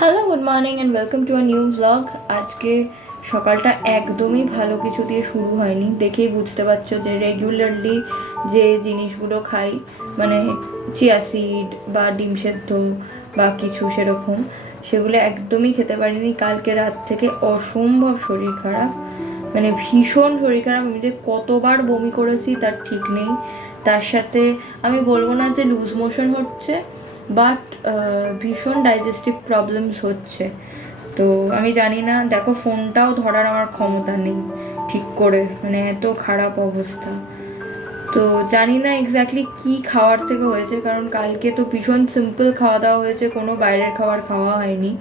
Hello, good morning and welcome to a new blog. আজকে সকালটা একদমই ভালো কিছু দিয়ে শুরু হয়নি, দেখেই বুঝতে পারছো যে রেগুলারলি যে জিনিসগুলো খাই, মানে চিয়া সিড বা ডিম সেদ্ধ বা কিছু সেরকম, সেগুলো একদমই খেতে পারিনি। কালকে রাত থেকে অসম্ভব শরীর খারাপ, মানে ভীষণ শরীর খারাপ। আমি যে কতবার বমি করেছি তার ঠিক নেই। তার সাথে আমি বলবো না যে লুজ মোশন হচ্ছে, বাট ভীষণ ডাইজেস্টিভ প্রবলেমস হচ্ছে। তো আমি জানি না, দেখো ফোনটাও ধরার আমার ক্ষমতা নেই ঠিক করে, মানে এত খারাপ অবস্থা। তো জানি না এক্স্যাক্টলি কি খাওয়ার থেকে হয়েছে, কারণ কালকে তো ভীষণ সিম্পল খাওয়া দাওয়া হয়েছে, কোনো বাইরের খাবার খাওয়া হয়নি।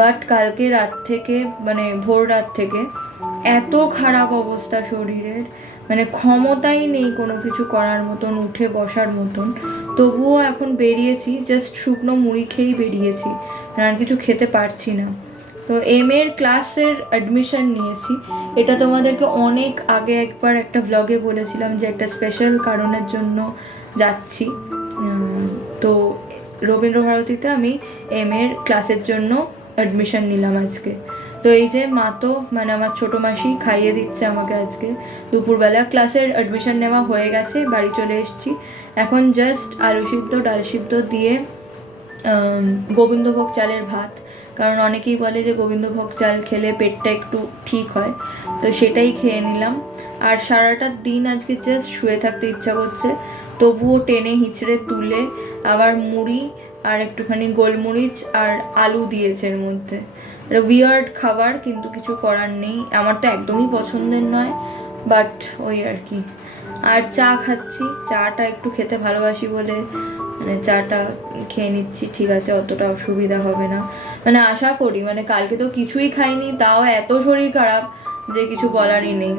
বাট কালকে রাত থেকে, মানে ভোর রাত থেকে এত খারাপ অবস্থা শরীরের, মানে ক্ষমতাই নেই কোনো কিছু করার মতন, উঠে বসার মতন। তবুও এখন বেরিয়েছি, জাস্ট শুকনো মুড়ি খেয়েই বেরিয়েছি, আর কিছু খেতে পারছি না। তো এর ক্লাসের অ্যাডমিশন নিয়েছি। এটা তোমাদেরকে অনেক আগে একবার একটা ব্লগে বলেছিলাম যে একটা স্পেশাল কারণের জন্য যাচ্ছি। তো রবীন্দ্রভারতীতে আমি এর ক্লাসের জন্য অ্যাডমিশন নিলাম আজকে। তো এই যে মা তো, মানে আমার ছোটো মাসি খাইয়ে দিচ্ছে আমাকে আজকে দুপুরবেলা। ক্লাসের অ্যাডমিশন নেওয়া হয়ে গেছে, বাড়ি চলে এসেছি। এখন জাস্ট আলু সিদ্ধ ডাল সিদ্ধ দিয়ে গোবিন্দভোগ চালের ভাত, কারণ অনেকেই বলে যে গোবিন্দভোগ চাল খেলে পেটটা একটু ঠিক হয়, তো সেটাই খেয়ে নিলাম। আর সারাটা দিন আজকে জাস্ট শুয়ে থাকতে ইচ্ছা করছে, তবুও টেনে হিঁচড়ে তুলে আবার মুড়ি আর একটুখানি গোলমরিচ আর আলু দিয়েছে এর মধ্যে। এটা উইয়ার্ড খাবার, কিন্তু কিছু করার নেই, আমার তো একদমই পছন্দের নয়, বাট ওই আর কি। আর চা খাচ্ছি, চাটা একটু খেতে ভালোবাসি বলে মানে চাটা খেয়ে নিচ্ছি। ঠিক আছে, অতটা অসুবিধা হবে না, মানে আশা করি। মানে কালকে তো কিছুই খাইনি, তাও এত শরীর খারাপ যে কিছু বলারই নেই।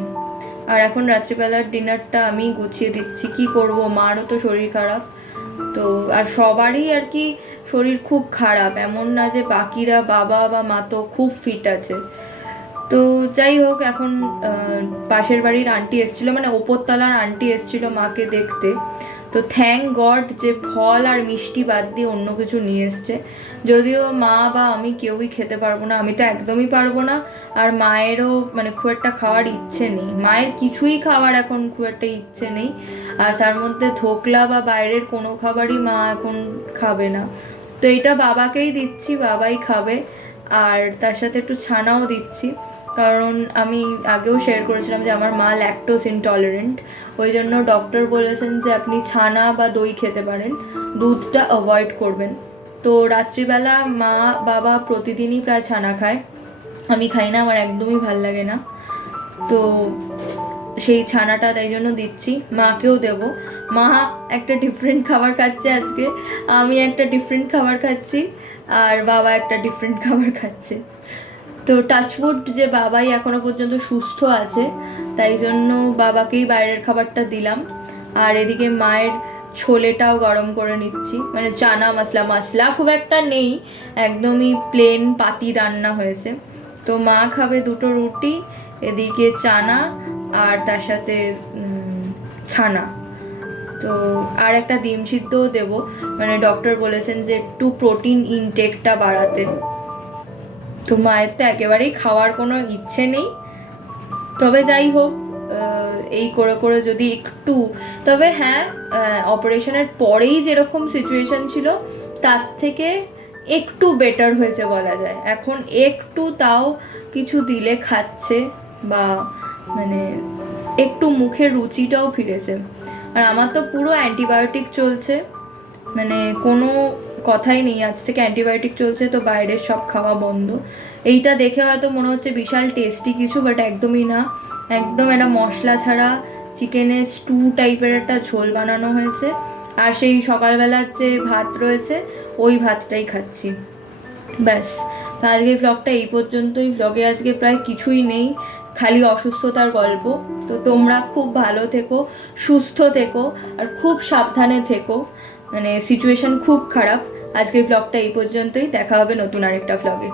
আর এখন রাত্রিবেলার ডিনারটা আমি গুছিয়ে দিচ্ছি, কি করব, মারও তো শরীর খারাপ। তো আর সবারই আর কি শরীর খুব খারাপ, এমন না যে বাকিরা, বাবা বা মা তো খুব ফিট আছে। তো যাই হোক, এখন পাশের বাড়ির আন্টি এসেছিল, মানে ওপরতলার আন্টি এসেছিল মাকে দেখতে। তো থ্যাংক গড যে ফল আর মিষ্টি বাদ দিয়ে অন্য কিছু নিয়ে এসছে। যদিও মা বা আমি কেউই খেতে পারবো না, আমি তো একদমই পারবো না। আর মায়েরও মানে খুব একটা খাওয়ার ইচ্ছে নেই, মায়ের কিছুই খাওয়ার এখন খুব একটা ইচ্ছে নেই। আর তার মধ্যে ধোকলা বা বাইরের কোনো খাবারই মা এখন খাবে না। তো এটা বাবাকেই দিচ্ছি, বাবাই খাবে। আর তার সাথে একটু ছানাও দিচ্ছি, কারণ আমি আগেও শেয়ার করেছিলাম যে আমার মা ল্যাকটোজ ইনটলারেন্ট। ওই জন্য ডক্টর বলেছেন যে আপনি ছানা বা দই খেতে পারেন, দুধটা অ্যাভয়েড করবেন। তো রাত্রিবেলা মা বাবা প্রতিদিনই প্রায় ছানা খায়, আমি খাই না, আমার একদমই ভাল লাগে না। তো সেই ছানাটা তাই জন্য দিচ্ছি, মাকেও দেব। মা একটা ডিফারেন্ট খাবার খাচ্ছে আজকে, আমি একটা ডিফারেন্ট খাবার খাচ্ছি, আর বাবা একটা ডিফারেন্ট খাবার খাচ্ছে। তো টাচউড যে বাবাই এখনো পর্যন্ত সুস্থ আছে, তাই জন্য বাবাকেই বাইরের খাবারটা দিলাম। আর এদিকে মায়ের ছোলেটাও গরম করে নিচ্ছি, মানে চানা মশলা, মশলা খুব একটা নেই, একদমই প্লেন পাতি রান্না হয়েছে। তো মা খাবে দুটো রুটি, এদিকে চানা, আর তার সাথে ছানা। তো আর একটা ডিম সিদ্ধও দেবো, মানে ডক্টর বলেছেন যে একটু প্রোটিন ইনটেকটা বাড়াতে। তো মায়ের তো একেবারেই খাওয়ার কোনো ইচ্ছে নেই। তবে যাই হোক, এই করে করে যদি একটু, তবে হ্যাঁ, অপারেশনের পরেই যেরকম সিচুয়েশন ছিল তার থেকে একটু বেটার হয়েছে বলা যায়। এখন একটু তাও কিছু দিলে খাচ্ছে, বা মানে একটু মুখের রুচিটাও ফিরেছে। আর আমার তো পুরো অ্যান্টিবায়োটিক চলছে, মানে কোনো কথাই নেই, আজ থেকে অ্যান্টিবায়োটিক চলছে, তো বাইরের সব খাওয়া বন্ধ। এইটা দেখে হয়তো মনে হচ্ছে বিশাল টেস্টি কিছু, বাট একদমই না। একদম একটা মশলা ছাড়া চিকেনের স্টু টাইপের একটা ঝোল বানানো হয়েছে, আর সেই সকালবেলার যে ভাত রয়েছে ওই ভাতটাই খাচ্ছি, ব্যাস। তো আজকের ব্লগটা এই পর্যন্তই। ব্লগে আজকে প্রায় কিছুই নেই, খালি অসুস্থতার গল্প। তো তোমরা খুব ভালো থেকো, সুস্থ থেকো, আর খুব সাবধানে থেকো, মানে সিচুয়েশন খুব খারাপ। আজকের ব্লগটা এই পর্যন্তই, দেখা হবে নতুন আরেকটা ব্লগে।